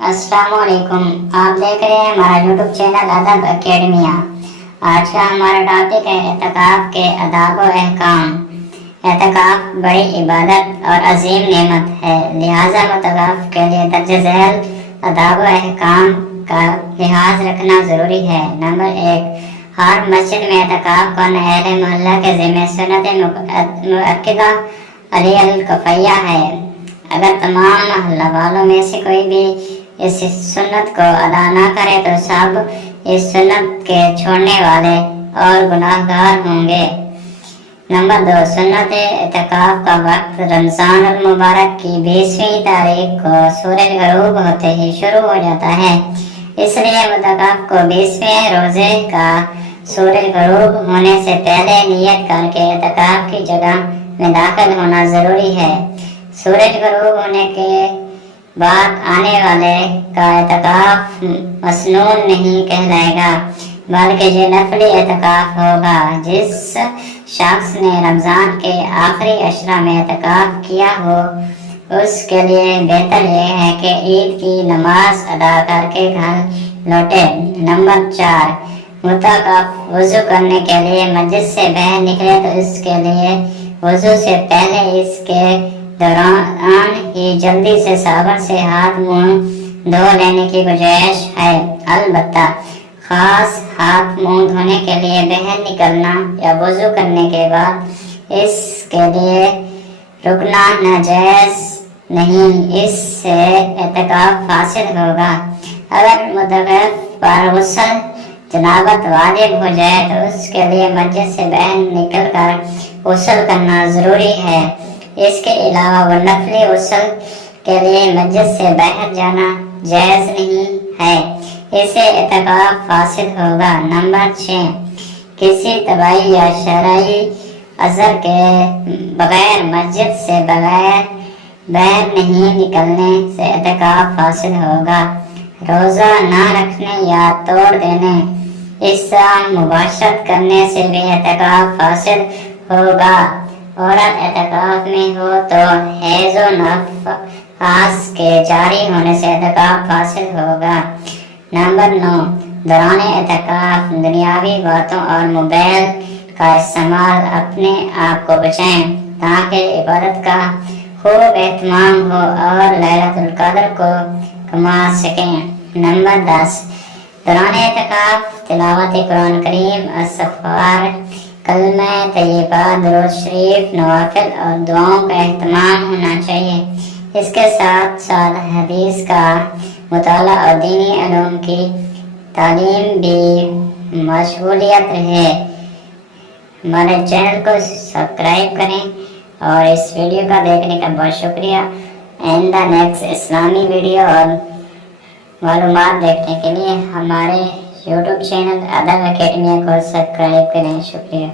अस्सलाम वालेकुम। आप देख रहे हैं हमारा यूट्यूब चैनल अदब अकेडमिया। आज का हमारा टॉपिक है एतकाफ के आदाब व अहकाम। एतकाफ बड़ी इबादत और अजीम नेमत है, लिहाजा एतकाफ के लिए दर्ज झैल आदाब व अहकाम का लिहाज रखना ज़रूरी है। नंबर 1, हर मस्जिद में एतकाफ करना अहले मोहल्ला के ज़िम्मे सुन्नत मुअक्कदा अली अल कफ़ैया है। अगर तमाम मोहल्ला वालों में से कोई भी इस सुन्नत को अदा न करे तो सब इस सुन्नत के छोड़ने वाले और गुनाहगार होंगे। नंबर 2, सुन्नत एतकाफ का वक्त रमज़ान अल मुबारक की 20वीं तारीख को सूरज गरूब होते ही शुरू हो जाता है, इसलिए एतकाफ को 20वें रोजे का सूरज गरूब होने से पहले नियत करके एतकाफ की जगह में दाखिल होना ज़रूरी है। सूरज गरूब होने के बाद आने वाले का एतकाफ मसनून नहीं कहलाएगा, बल्कि ये नफली एतकाफ होगा। जिस शख्स ने रमज़ान के आखिरी अशरा में एतकाफ किया हो उसके लिए बेहतर यह है कि ईद की नमाज अदा करके घर लौटे। नंबर 4, मुतकाफ वज़ू करने के लिए मस्जिद से बाहर निकले तो इसके लिए वज़ू से पहले इसके दौरान ही जल्दी से साबुन से हाथ मुंह धो लेने की गुंजाइश है। अलबत्ता खास हाथ मुंह धोने के लिए बाहर निकलना या वज़ू करने के बाद इसके लिए रुकना नाजायज़ नहीं, इससे एतकाफ फासिद होगा। अगर मुतकफ पर गुस्ल जनाबत वाजिब हो जाए तो उसके लिए मस्जिद से बाहर निकलकर गुस्ल करना ज़रूरी है। इसके अलावा वो नफली गुस्ल के लिए मस्जिद से बाहर जाना जायज़ नहीं है, इससे एतकाफ फासिद होगा। नंबर 6, किसी तबाही या शरई अज़र के बगैर मस्जिद से बाहर नहीं निकलने से एतकाफ फासिद होगा। रोज़ा ना रखने या तोड़ देने, इससे मुबाशरत करने से भी एतकाफ फासिद होगा। औरत एतकाफ में हो तो हैज़ व नफास के जारी होने से एतकाफ फासिद होगा। नंबर 9, दौरान एतकाफ दुनियावी बातों और मोबाइल का इस्तेमाल अपने आप को बचाएं ताकि इबादत का खूब एहतमाम हो और लैलतुल क़द्र को कमा सकें। नंबर 10, दौरान एतकाफ तिलावत कुरान करीम, इस्तिग़फ़ार, कलमा तय्यबा, दुरूद शरीफ, नवाफिल और दुआओं का एहतमाम होना चाहिए। इसके साथ साथ हदीस का मुताला और दीनी उलूम की तालीम भी मशगूलियत रहे। हमारे चैनल को सब्सक्राइब करें और इस वीडियो का देखने का बहुत शुक्रिया। And the next Islami video और मालूमात देखने के लिए हमारे यूट्यूब चैनल अदब अकेडमिया को सब्सक्राइब करें। शुक्रिया।